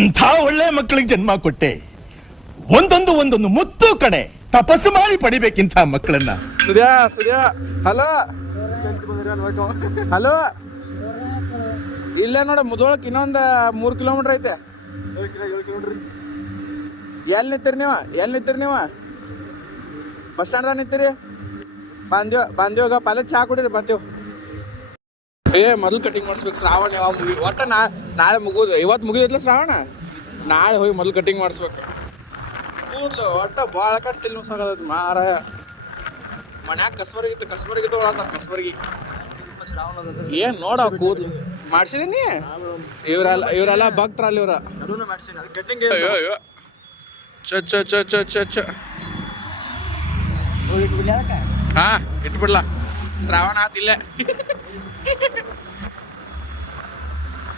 ಎಂಥ ಒಳ್ಳೆ ಮಕ್ಕಳಿಗೆ ಜನ್ಮ ಕೊಟ್ಟೆ. ಒಂದೊಂದು ಮುತ್ತು ಕಡೆ ತಪಸ್ಸು ಮಾಡಿ ಪಡಿಬೇಕಿಂತ ಮಕ್ಕಳನ್ನ. ಸುದ್ಯಾ ಹಲೋ ಹಲೋ, ಇಲ್ಲೇ ನೋಡ ಮುದೋಳಕ್ ಇನ್ನೊಂದು 3 ಕಿಲೋಮೀಟರ್ ಐತೆ. ಎಲ್ಲಿ ನಿಂತೀರಿ ನೀವು? ಬಸ್ ಸ್ಟ್ಯಾಂಡ್ದಾಗ ನಿಂತೀರಿ? ಬಂದೇವಾಗ ಪಲ್ಲೆ ಚಾ ಕುಡೀರಿ, ಬಂದೇವು. ಮೊದಲು ಕಟಿಂಗ್ ಮಾಡಿಸ್ಬೇಕು. ಶ್ರಾವಣ ಯಾವಾಗ ಮುಗಿ ಒಟ್ಟ ನಾಳೆ ಮುಗೋದು. ಇವತ್ತು ಮುಗಿದಿಲ್ಲ ಶ್ರಾವಣ, ನಾಳೆ ಹೋಗಿ ಮೊದಲು ಕಟಿಂಗ್ ಮಾಡಿಸ್ಬೇಕು. ಕೂದಲು ಒಟ್ಟ ಭಾಳ ಕಟ್ತಿಲ್ಲ ಸಾಗದ ಮಾರ. ಮನ್ಯಾಗ ಕಸ್ಬರ್ಗಿತ್ತು ಕಸ್ಬರ್ಗಿ ಏನ್ ನೋಡ ಕೂದ್ಲು ಮಾಡ್ಸಿದೀನಿ. ಇವರೆಲ್ಲ ಭಕ್ತರಲ್ಲ ಇವ್ರ. ಹಾ ಇಟ್ಬಿಡ್ಲಾ, ಶ್ರಾವಣ ಆತಿಲ್ಲ.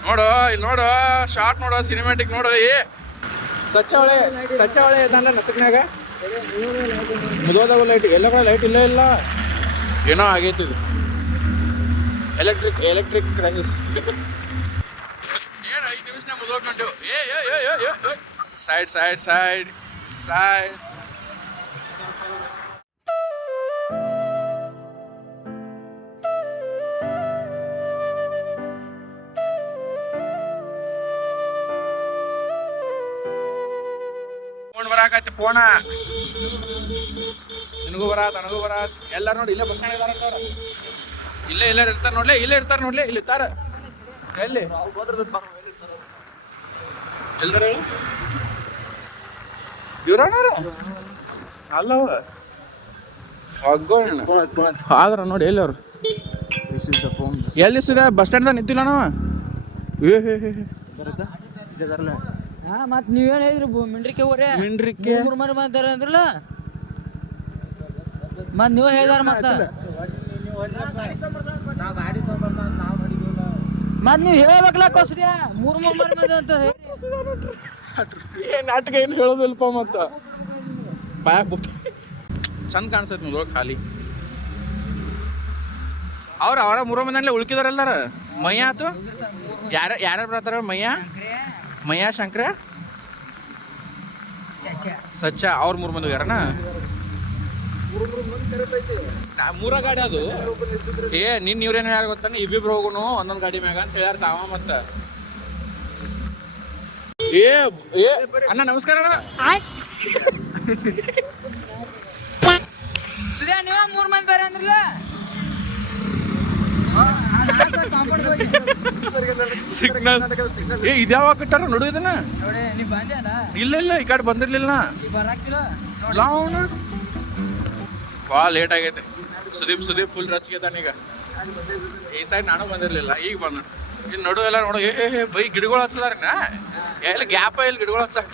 ನೋಡು ಇಲ್ಲಿ ನೋಡು, ಶಾರ್ಟ್ ನೋಡು, ಸಿನಿಮ್ಯಾಟಿಕ್ ನೋಡು. ಸಚ್ಚ ಹೊಳೆ ಇದಂಡ ನಸಕ್ನಾಗ ಮುದೋದಾಗ ಲೈಟ್ ಎಲ್ಲ ಕೂಡ ಲೈಟ್ ಇಲ್ಲ ಏನೋ ಆಗೈತಿ. ಇದು ಎಲೆಕ್ಟ್ರಿಕ್ ಕ್ರೈಸಿಸ್. ಏನು 5 ನಿಮಿಷ ಮುದೋಕೊಂಡು ಸೈಡ್ ಬರಾಕೈತಿ ಫೋನ. ನಿನಗೂ ಬರಾತ್ ನನಗೂ ಬರಾತ್. ಎಲ್ಲಾರು ನೋಡಿ ಇಲ್ಲೇ ಬಸ್ ಸ್ಟ್ಯಾಂಡ್ ಇದಾರ. ಇಲ್ಲೇ ಇರ್ತಾರ ನೋಡ್ಲಿ, ಇಲ್ಲಿ ಇರ್ತಾರ. ಎಲ್ಲಿ ಎಲ್ದಾರ ಇವ್ರಣ್ಣ ಅಲ್ಲ ಆದ್ರ ನೋಡಿ ಎಲ್ಲಿ ಅವ್ರು ಎಲ್ಲಿ ಸಿದ ಬಸ್ ಸ್ಟ್ಯಾಂಡ್ದಾಗ ನಿಂತಿಲ್ಲ ನಾವು. ಮತ್ ನೀವೇನ್ ಹೇಳಿದ್ರಿ ಮಿಂಡ್ರಿಕೆ 3 ಮಂದಿ ಬಂದಾರ ಅಂದ್ರಲ್ಲ, ಮತ್ ನೀವ್ ಹೇಳಿದಾರ. ಮತ್ ನೀವ್ ಹೇಳ್ಬೇಕಲ್ಲ ಕೋಸ್ರಿ 3 ಮಂದಿ ಬಂದ ಅಂತ ಏನ್ ನಾಟಕ ಏನು ಹೇಳೋದಿಲ್ಪ. ಮತ್ತ ಬಾಯಾಗ ಬುಕ್ ಚಂದ ಕಾಣಿಸ್ತೈತಿ ನೋಡೋಕೆ ಖಾಲಿ. ಅವರ 3 ಮಂದಿ ಉಳ್ಕಿದಾರ ಎಲ್ಲಾರ. ಮಯ್ಯ ಆತು ಯಾರ್ಯಾರು ಬರ್ತಾರ? ಮಯ್ಯ ಶಂಕರ ಸಚ್ಚ ಅವ್ರ 3 ಮಂದಿ ಹೋಗ್ಯಾರನ. 3 ಗಾಡಿ ಅದು. ಇವ್ರೇನು ಹೇಳ ಗೊತ್ತಾನ, ಇಬ್ಬಿಬ್ರು ಹೋಗುನು ಒಂದೊಂದು ಗಾಡಿ ಮ್ಯಾಗ ಅಂತ ಹೇಳ್ಯಾರ ತಾವ. ಮತ್ತ ಅಣ್ಣ ನಮಸ್ಕಾರ ಅಣ್ಣ. ನೀವ 3 ಮಂದಿ ಬೇರೆ ಅಂದ್ರಲ್ಲ. ಸಿಗ್ನಲ್ ಇದ್ಯಾವಾಗ ಕಟ್ಟಾರ ನೋಡು ಇದನ್ನ. ಇಲ್ಲ ಈ ಕಡೆ ಬಂದಿರ್ಲಿಲ್ಲ. ಭಾಳ ಲೇಟ್ ಆಗೈತೆ. ಸುದೀಪ್ ಫುಲ್ ರಚ್ಗೆದಾನೀಗ. ಈ ಸೈಡ್ ನಾನು ಬಂದಿರ್ಲಿಲ್ಲ, ಈಗ ಬಂದ. ಇಲ್ಲಿ ನೋಡು ಎಲ್ಲ ನೋಡು. ಬೈ ಗಿಡಗಳು ಹಚ್ಚದಾರನ ಎಲ್ಲಿ ಗ್ಯಾಪ ಇಲ್ಲಿ ಗಿಡಗಳು ಹಚ್ಚಾಕ.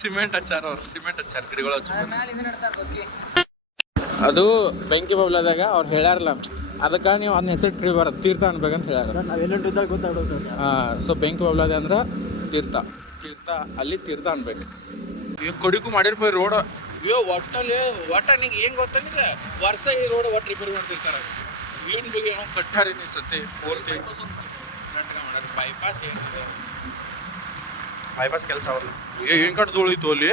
ಸಿಮೆಂಟ್ ಹಚ್ಚಾರ ಗಿಡಗಳು ಹಚ್ಚ. ಅದು ಬೆಂಕಿ ಬಬ್ಲದಾಗ ಅವ್ರು ಹೇಳ್ಯಾರಲ್ಲ, ಅದಕ್ಕೆ ನೀವು ಅದನ್ನ ಹೆಸರು ಹಿಡಿಬಾರ್ದು, ತೀರ್ಥ ಅನ್ಬೇಕಂತ ಹೇಳ್ಯಾರ. ಸೊ ಬೆಂಕಿ ಬಬ್ಲದೆ ಅಂದ್ರೆ ತೀರ್ಥ ಅಲ್ಲಿ ತೀರ್ಥ ಅನ್ಬೇಕು. ಈಗ ಕೊಡಿಗೂ ಮಾಡಿರ್ಬೋದು ರೋಡ್. ಒಟ್ಟ ನಿಂಗೆ ಏನು ಗೊತ್ತಾಗಿದೆ, ವರ್ಷ ಈ ರೋಡ್ ಒಟ್ಟು ರಿಪೇರಿ ಮಾಡ್ತಿರ್ತಾರೆ. ಏನು ಬಗ್ಗೆ ಏನೋ ಕಟ್ಟಾರಿ ನೀವು ಸತಿ ಪೂರ್ತಿ ನಾಟಕ ಮಾಡೋದು. ಬೈಪಾಸ್ ಕೆಲಸ ಅವ್ರಲ್ಲ. ಏನು ಕಟ್ಟು ಧೂಳಿತ್ತು ಅಲ್ಲಿ.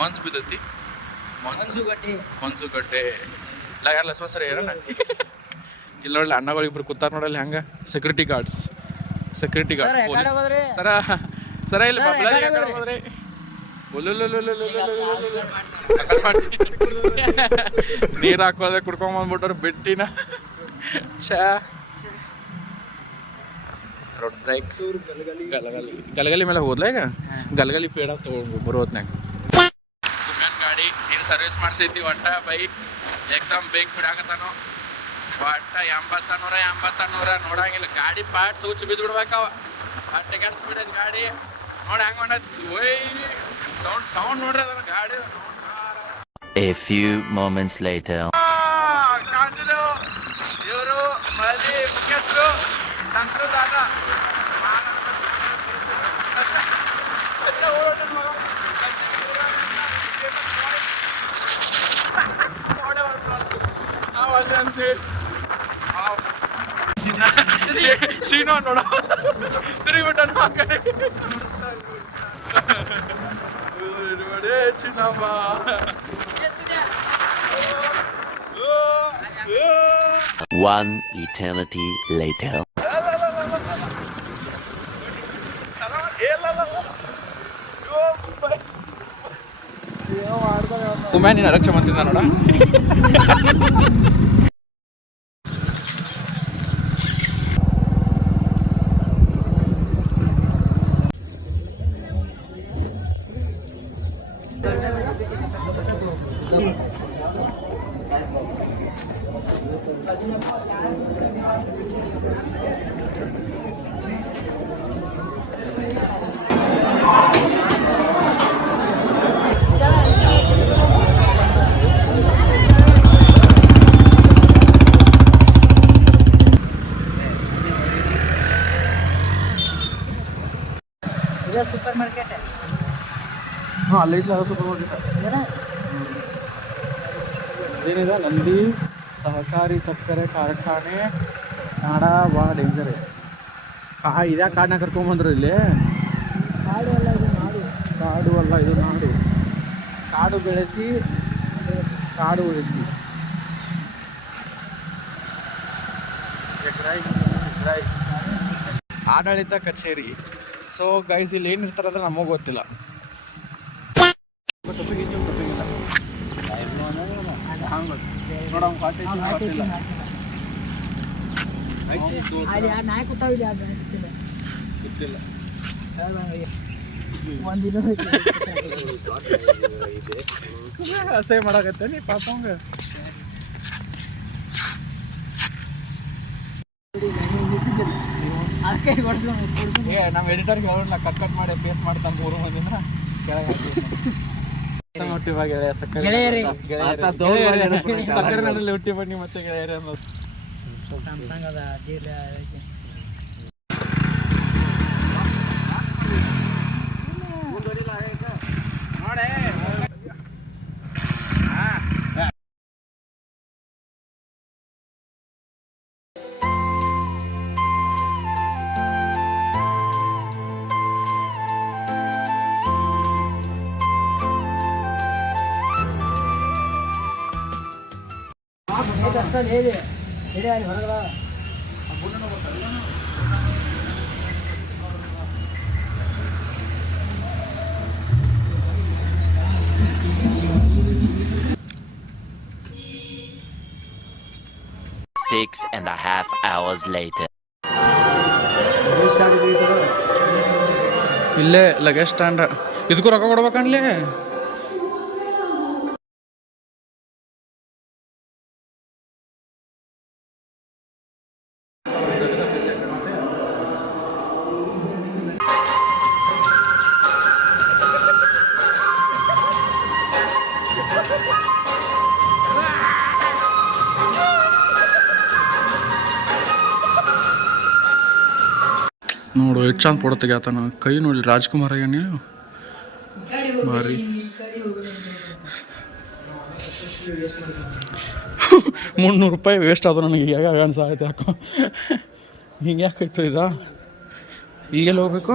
ಮನ್ಸು ಬಿದ್ದತಿ. ಮಂಜುಗಡ್ಡೆ ಇಲ್ಲ ಯಾರಲ್ಲ ಸರಿ ಯಾರಣ್ಣ. ಇಲ್ಲಿ ನೋಡಲಿ ಅಣ್ಣಗಳು ಇಬ್ರು ಕೂತಾರ ನೋಡಲ್ಲಿ ಹಂಗ. ಸೆಕ್ಯೂರಿಟಿ ಗಾರ್ಡ್ಸ್ ಸರ ಇಲ್ಲಿ ಹೋದ್ರಿ. ನೀರು ಹಾಕೋದೆ ಕುಡ್ಕೊಂಬಂದ್ಬಿಟ್ರು ಬಿಟ್ಟಿನ. ರೋಡ್ ಬ್ರೇಕ್ ಗಲಗಲಿ ಮೇಲೆ ಹೋದ್ಲ. ಈಗ ಗಲಗಲಿ ಪೇಡ ತಗೊಂಡು ಬರೋತ್ನಾಗ ಗಾಡಿ ನೀನು ಸರ್ವಿಸ್ ಮಾಡಿಸೈತಿ. ಒಟ್ಟ ಬೈ ಎಕ್ದಮ್ ಬೇಕ್ ಬಿಡಾಕತ್ತಾನು. ಒಟ್ಟ 80-100 ನೋಡಂಗಿಲ್ಲ. ಗಾಡಿ ಪಾರ್ಟ್ಸ್ ಹುಚ್ಚು ಬಿದ್ದು ಬಿಡ್ಬೇಕವ. ಹೊಟ್ಟೆ ಕೆಡಿಸ್ಬಿಡೈತಿ ಗಾಡಿ. ನೋಡಿ ಹಂಗೆ ಮಾಡೈತಿ. ಸೌಂಡ್ ನೋಡ್ರಿ ಅದನ್ನ ಗಾಡಿ. A few moments later. ಇವರು ಮಳಲಿ ಮುಖ್ಯಸ್ಥರು ಸಂತರು ದಾದ ಶೀನು ನೋಡ ತಿರುಗಿಬಿಟ್ಟ ಆ ಕಡೆ ನೋಡಿ ಚಿನ್ನಮ್ಮ One eternity later. ಕುಮ್ಯಾ ನೀನು ಅರಕ್ಷ ಬಂತಿದ್ದ ನೋಡ ಸೂಪರ್ ಮಾರ್ಕೆಟ್ ಹಾಂ ಅಲ್ಲೈತ್ಲ ಸೂಪರ್ ಮಾರ್ಕೆಟ್ ಏನಿದೆ ನಂದಿ ಸಹಕಾರಿ ಸಕ್ಕರೆ ಕಾರ್ಖಾನೆ ನಾಡ ಭಾಳ ಡೇಂಜರ್ ಇದ್ಯಾ ಕಾಡನ್ನ ಕರ್ಕೊಂಬಂದ್ರು ಇಲ್ಲಿ ಕಾಡು ಅಲ್ಲ ಇದು ನಾಡು ಕಾಡು ಅಲ್ಲ ಇದು ನಾಡು ಕಾಡು ಬೆಳೆಸಿ ಕಾಡು ಉಳಿಸಿ ಆಡಳಿತ ಕಚೇರಿ ಸೊ ಗೈಸ್ ಇಲ್ಲಿ ಏನಿರ್ತಾರೆ ಅಂದ್ರೆ ನಮಗೆ ಗೊತ್ತಿಲ್ಲ ಅಲ್ಲಿ ನಾಯಿ ಕೂತಾವಿಲ್ಲ ಗೊತ್ತಿಲ್ಲ ಒಂದಿನ ಅಸಹ್ಯ ಮಾಡಾಕತ್ತೆ ನೀ ಪಾಪ ಹಂಗ ಏ ನಮ್ಮ ಎಡಿಟರ್ಗೆ ಹೇಳೋಣ ಕಟ್ ಮಾಡಿ ಪೇಸ್ಟ್ ಮಾಡ್ತಾನೆ 3 ಮಂದಿನ ಕೆಳಗೆ ಸಕ್ಕರೆ ನನ್ನಲ್ಲಿ ಹುಟ್ಟಿ ಬನ್ನಿ ಮತ್ತೆ ಗೆಳೆಯರಿ ಅನ್ನೋದು ಸ್ಯಾಮ್ಸಂಗ್ ಅದ ಹೇಳಿ ಹೇಳಿ ಅಲ್ಲಿ ಹೊರಗಡ 6.5 hours later. ಇಲ್ಲೇ ಲಗೇಜ್ ಸ್ಟ್ಯಾಂಡ್ ಇದಕ್ಕೂ ರೊಕ್ಕ ಕೊಡ್ಬೇಕನ್ಲಿ ನೋಡು ಎಷ್ಟು ಚಂದ ಫೋಟೋ ತೆಗಿತಾನ ಕೈ ನೋಡಿ ರಾಜ್ಕುಮಾರ್ ಆಗ್ಯಾನ ನೀವು ಮಾರಿ ₹300 ವೇಸ್ಟ್ ಆದವು ನನಗೆ ಈಗ ಅನ್ಸಾಯ್ತು ಯಾಕೋ ಹಿಂಗೆ ಯಾಕಾಯ್ತು ಇದು ಈಗೆಲ್ಲ ಹೋಗ್ಬೇಕು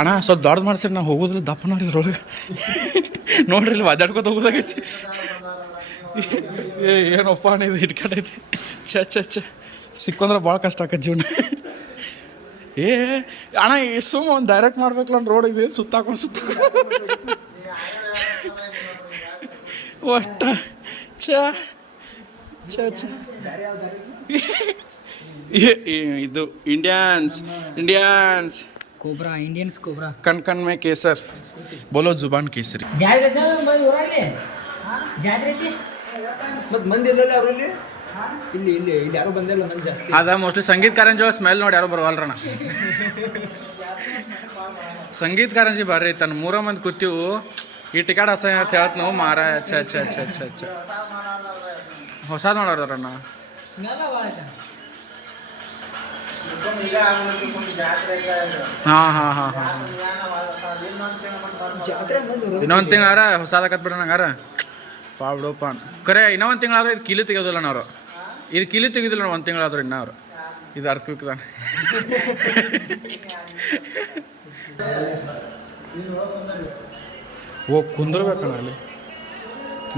ಅಣ್ಣ ಸ್ವಲ್ಪ ದೊಡ್ಡದು ಮಾಡ್ಸಿರಿ ನಾವು ಹೋಗೋದಿಲ್ಲ ದಪ್ಪನವ್ರು ಇದ್ರೊಳಗೆ ನೋಡ್ರಿ ಇಲ್ಲಿ ಒದ್ದಾಡ್ಕೊತ ಹೋಗೋದಾಗೈತಿ ಏನಪ್ಪ ಅಣ್ಣ ಇದು ಹಿಡ್ಕೊಂಡೈತಿ ಛ ಸಿಕ್ಕೊಂದ್ರೆ ಭಾಳ ಕಷ್ಟ ಆಕತ್ ಜೀವನ ಅಣ್ಣ ಸುಮ್ಮ ಒಂದು ಡೈರೆಕ್ಟ್ ಮಾಡ್ಬೇಕಲ್ಲ ಒಂದು ರೋಡ್ ಇದೆ ಸುತ್ತಾಕೊಂಡು ಒಟ್ಟ ಇದು ಇಂಡಿಯನ್ಸ್ कोबरा इंडियंस कोबरा कण में केसर बोलो जुबान केसरी ಇಲ್ಲಿ ಯಾರು ಬಂದಿಲ್ಲ ಮಂದಿ ಜಾಸ್ತಿ ಅದ ಮೋಸ್ಟ್ಲಿ ಸಂಗೀತ ಕಾರಂಜಿ ಸ್ಮೆಲ್ ನೋಡಿ ಯಾರು ಬರವಲ್ರಣ ಸಂಗೀತ ಕಾರಂಜಿ ಬರ್ರಿ ತನ್ನ 3 ಮಂದಿ ಕೂತೀವು ಈ ಟಿಕೆಟ್ ಅಸಹ್ಯ ಅಂತ ಹೇಳ್ತ ನಾವು ಮಾರ ಛ ಹೊಸದು ನೋಡೋರಣ್ಣ ಹಾಂ ಇನ್ನೊಂದು ತಿಂಗಳಾರ ಹೊಸದಾಕತ್ ಬಿಡ ನಂಗಾರ ಪಾಡ್ಬಿಡಪ್ಪ ಕರೆ ಇನ್ನೊಂದು ತಿಂಗಳಾದ್ರೆ ಇದು ಕೀಲಿ ತೆಗೆಯೋದಿಲ್ಲ ನಾವು ಇದು ಕೀಲಿ ತೆಗೆದಿಲ್ಲ 1 ತಿಂಗಳಾದ್ರು ಇನ್ನ ಅವರು ಇದು ಅರ್ಸ್ಬೇಕದ ಓ ಕುಂದ್ರಬೇಕಣ್ಣ ಅಲ್ಲಿ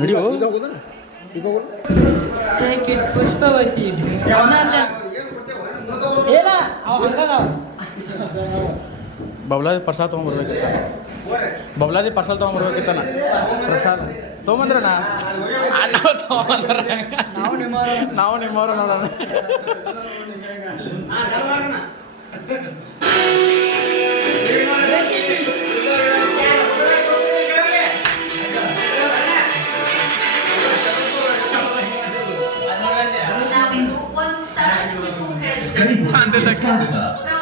ನಡಿಯೋ ಸೆಕೆಂಡ್ ಪುಷ್ಪವತಿ ಏನ ಬಬ್ಲಾದಿ ಪ್ರಸಾದ ತೊಗೊಂಬರ್ಬೇಕಿತ್ತ ಬಬ್ಲಾದಿ ಪ್ರಸಾದ ತೊಗೊಂಬರ್ಬೇಕಿತ್ತಣ್ಣ ಪ್ರಸಾದ ತೊಗೊಂಬಂದ್ರಣ್ಣ ನಾವು ನಿಮ್ಮವ್ರ ನೋಡೋಣ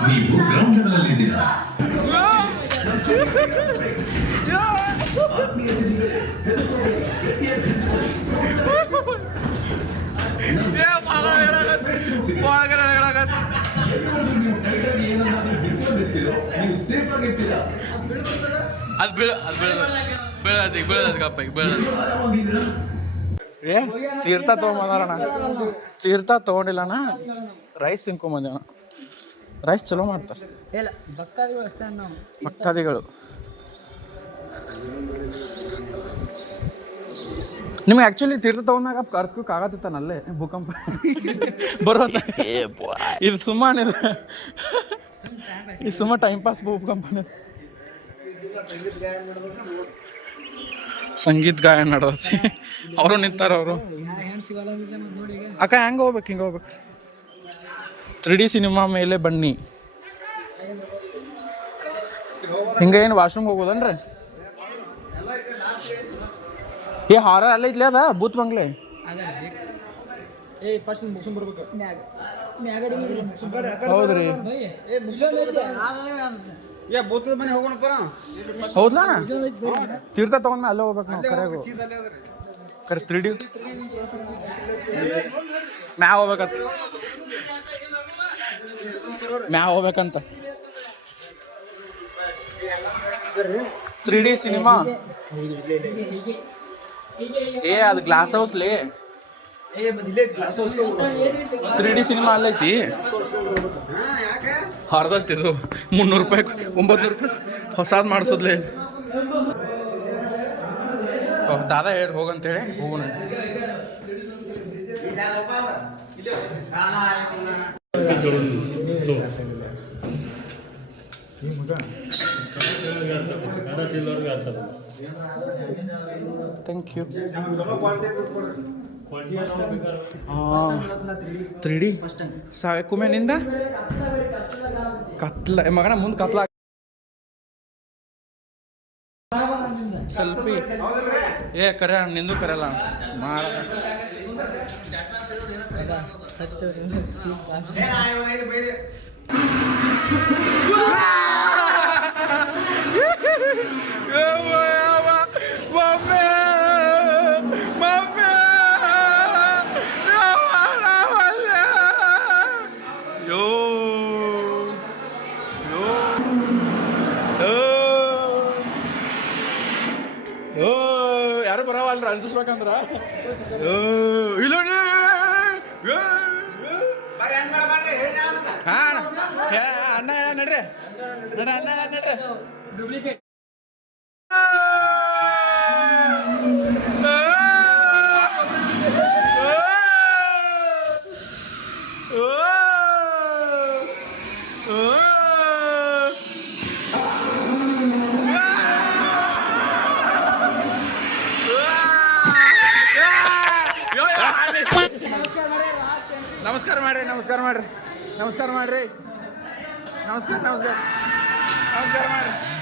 ನೀವು ಗ್ರೌಂಡ್ನಲ್ಲಿದ್ದೀರಾ ಏ ತೀರ್ಥ ತೊಗೊಂಬಂದಾರಣ್ಣ ತೀರ್ಥ ತೊಗೊಂಡಿಲ್ಲಣ್ಣ ರೈಸ್ ತಿನ್ಕೊಂಬಂದೇವಣ್ಣ ರೈಸ್ ಚಲೋ ಮಾಡ್ತಾರೆ ಇಲ್ಲ ಭಕ್ತಾದಿಗಳು ಅಷ್ಟೇ ನಾವು ಭಕ್ತಾದಿಗಳು ನಿಮ್ಗೆ ಆ್ಯಕ್ಚುಲಿ ತೀರ್ಥ ತೊಗೊಂಡಾಗ ಕರ್ಕೋಕೆ ಆಗತ್ತಿತ್ತಾನಲ್ಲೇ ಭೂಕಂಪ ಬರೋದ Yeah, boy. ಇದು ಸುಮ್ಮನೆ ಇದು ಸುಮ್ಮ ಟೈಮ್ ಪಾಸ್ ಭೂಕಂಪನ ಸಂಗೀತ ಗಾಯನ ನಡೆದತಿ ಅವರು ನಿಂತಾರ ಅವರು ಹೆಣ್ಣು ಸಿಗಲ್ಲ ಮತ್ತೆ ನೋಡಿ ಈಗ ಅಕ್ಕ ಹೆಂಗೆ ಹೋಗ್ಬೇಕು ಹಿಂಗೆ ಹೋಗ್ಬೇಕು 3D ಸಿನಿಮಾ ಮೇಲೆ ಬನ್ನಿ ಹಿಂಗೆ ಏನು ವಾಶ್ರೂಮ್ ಹೋಗೋದನ್ರಿ ಏ ಹಾರರ್ ಅಲ್ಲ ಐತ್ಲಿ ಅದ ಭೂತ್ ಬಂಗ್ಲೆ ಹೌದ್ರಿ ಹೌದಾ ತೀರ್ಥ ತಗೊಂಡ್ ಅಲ್ಲೇ ಹೋಗ್ಬೇಕು ನಾವು ಕರೆಯಾಗ ಕರೆ 3D ಮ್ಯಾಗ ಹೋಗ್ಬೇಕಂತ ಮ್ಯಾಗ ಹೋಗ್ಬೇಕಂತ 3D ಸಿನಿಮಾ ಏ ಅದು ಗ್ಲಾಸ್ ಹೌಸ್ಲಿ 3D ಸಿನಿಮಾ ಅಲ್ಲೈತಿ ಹರ್ದತ್ತಿದು 300 ರೂಪಾಯಿ 900 ರೂಪಾಯಿ ಹೊಸಾದ್ ಮಾಡಿಸೋದ್ಲೆ ದಾದಾ ಹೇಳಿ ಹೋಗಂತೇಳಿ ಹೋಗೋಣ ಥ್ಯಾಂಕ್ ಯು 3D ಸಾಕುಮೇನಿಂದ ಕತ್ಲ ಮಗನ ಮುಂದೆ ಕತ್ಲ ಸ್ವಲ್ಪ ಏ ಕರೆ ನಿಂದು ಕರೆಯಲ್ಲ ಮಾಡ ಯಾರು ಬರವಲ್ರ ಅನ್ಸ್ಬೇಕಂದ್ರ ಇಲ್ಲ ಹಾ ಅಣ್ಣ ನಡ್ರಿ ಅಣ್ಣ ನಡ್ರಿ ಡೂಪ್ಲಿಕೇಟ್ ನಮಸ್ಕಾರ ಮಾಡ್ರಿ ನಮಸ್ಕಾರ ಮಾಡ್ರಿ ನಮಸ್ಕಾರ ಮಾಡ್ರಿ ನಮಸ್ಕಾರ ನಮಸ್ಕಾರ ನಮಸ್ಕಾರ ಮಾಡ್ರಿ